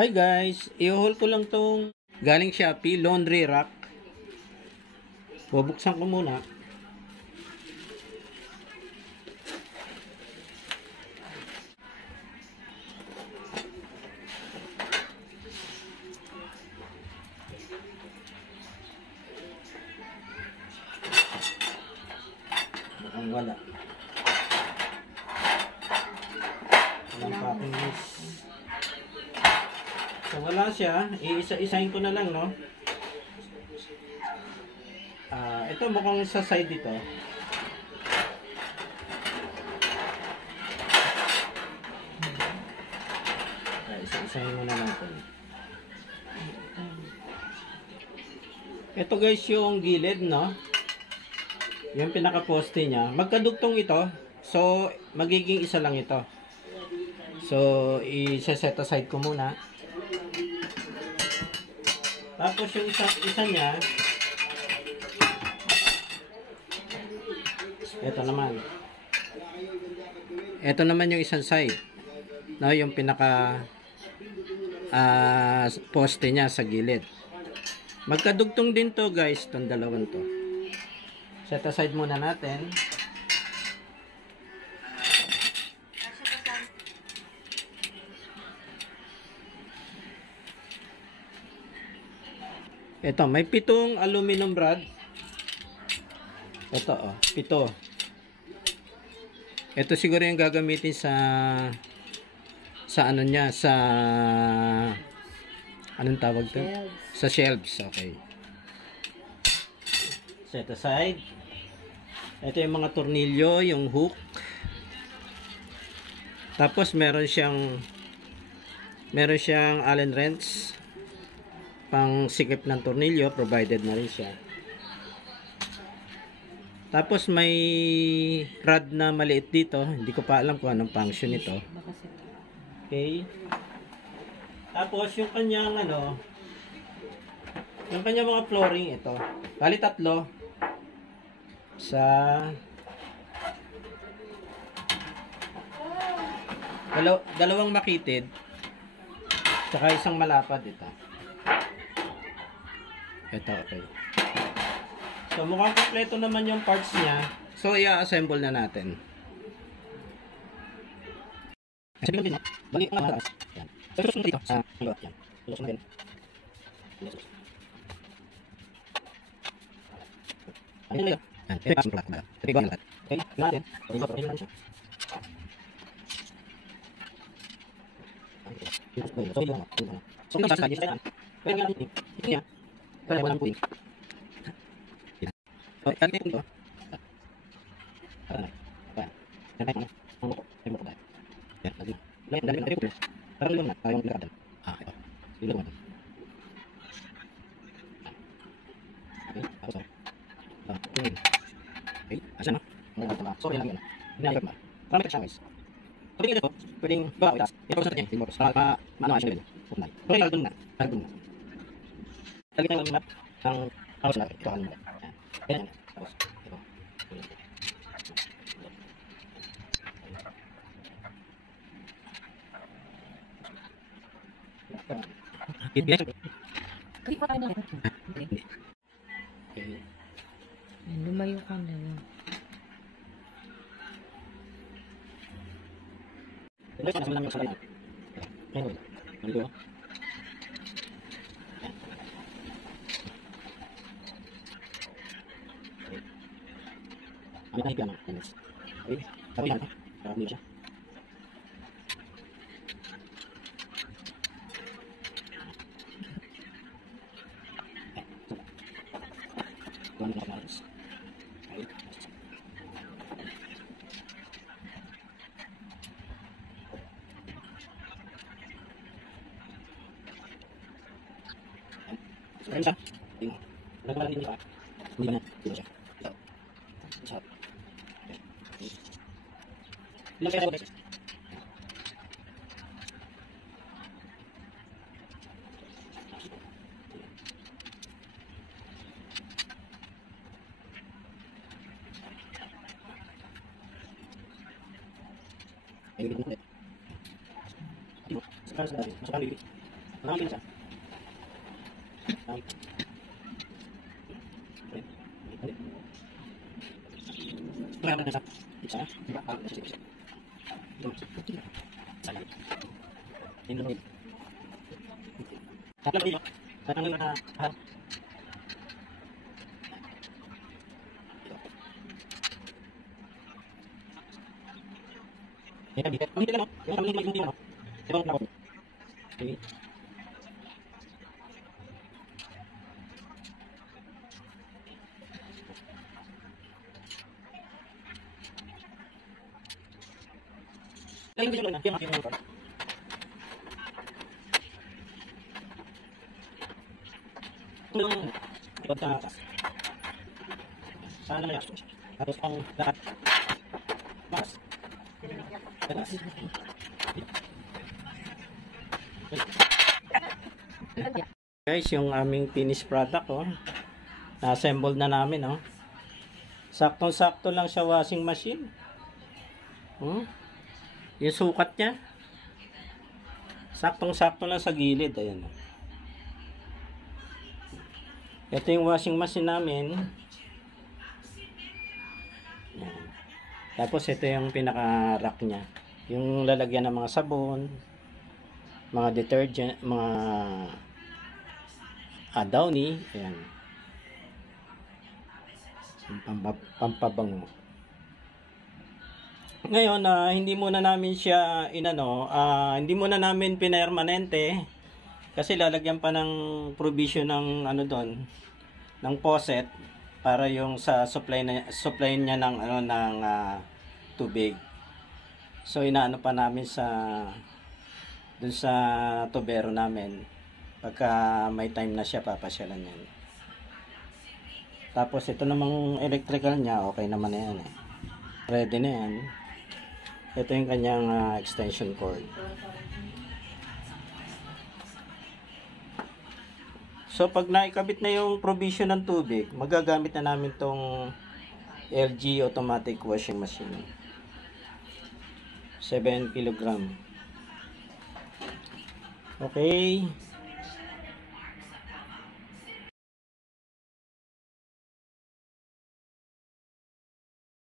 Hi guys, i-haul ko lang tong galing Shopee, laundry rack. Bubuksan ko muna. Ang wala. Walang packing list. So wala siya, iisa-isahin ko na lang, no? Ito mukhang sa side dito. Isa-isahin muna natin. Ito guys yung gilid, no? Yung pinaka-poste niya. Magkadugtong ito. So, magiging isa lang ito. So, i-set aside ko muna. Tapos yung isa niya, ito naman. Ito naman yung isang side. No, yung pinaka poste niya sa gilid. Magkadugtong din to guys, itong dalawang to. Set aside muna natin. Ito, may 7 aluminum rod. Ito, oh, 7. Ito siguro yung gagamitin sa ano niya, sa anong tawag to? Sa shelves, okay. Set aside. Ito yung mga tornilyo, yung hook. Tapos meron siyang Allen wrench pang sikip ng tornilyo, provided na rin siya. Tapos may rod na maliit dito, hindi ko pa alam kung anong function nito. Okay. Tapos yung kanyang yung kanyang mga flooring, ito. Bali 3 sa dalawang makitid tsaka isang malapad ito. Ito, okay. So, mukhang kompleto naman yung parts niya. So, i-assemble na natin. Sabi din, balik ang mataas. Yan. So, susunod dito sa loob. Yan. Susunod din. Ayan lang. Yan. Ito yung pasang plat. Ito yung plat. Okay. Tingnan natin. Ito yung plat. So, ito sa side. Pero nga natin. Ito niya. Pero walang puwing. So, kali tayo dito. Yan tayo. Ang buko. Yung buko tayo. Yan. Dali ko. Parang lang na. Parang lakad. Ito. Ilang natin. Okay. Tapos okay. Okay. Asan na? Sorry lang yan. Hinayag ba? Parang may siya guys. So, tingin ito. Pwedeng bawa ko itaas. Ito sa niya. Tingin mo. Para maano siya level. Okay. Pero yung lagdun na. Lagdun na. Lagi tayo ng map ng house na. Ito ang map. Ayan. Tapos, ito. Kasi pa tayo na. Okay. Lumayo ka na lang. Ito yung nasabi namin yung salay na. Ayan. Ayan. Ano tayo piano? Okay. Sabi yan. Para hindi siya. Tuwan na natin. Okay. Ayun siya. Ayun. Nagkalang hindi siya. Hindi ba na? Dito siya. Ito. Isa. Ilang kaya ako guys? Ay, ulit. Ito. Sa dati. Masakang bibig. Nakakita siya. Kaya natin sa isa. Diba? Ito. Sayang. Hindi mo. Tapos dito. Tatanggal na hal. Ito dito. Ang dito lang. Yung kami yung dito. Ito ang tawag. Okay. Yung video na, yung aking motor. Ito sa atas. Sana na tapos ang lahat. Mas. Atas. Guys, yung aming finished product, oh. Na-assemble na namin, oh. Saktong-sakto lang sa washing machine. Oh. Yung sukat niya, saktong-sakto lang sa gilid. Ayan. Ito yung washing machine namin. Ayan. Tapos ito yung pinaka-rack niya. Yung lalagyan ng mga sabon, mga detergent, mga Downy. Ayan. Pampabango. Ngayon, hindi muna namin siya hindi muna namin pinermanente kasi lalagyan pa ng provision ng doon, ng faucet para yung sa supply niya ng tubig. So inaano pa namin dun sa tubero namin. Pagka may time na siya, papasyalan yan. Tapos ito namang electrical niya, okay naman na yan eh. Ready na yan. Ito yung kanyang extension cord. So pag naikabit na yung provision ng tubig, magagamit na namin tong LG automatic washing machine. 7 kg. Okay.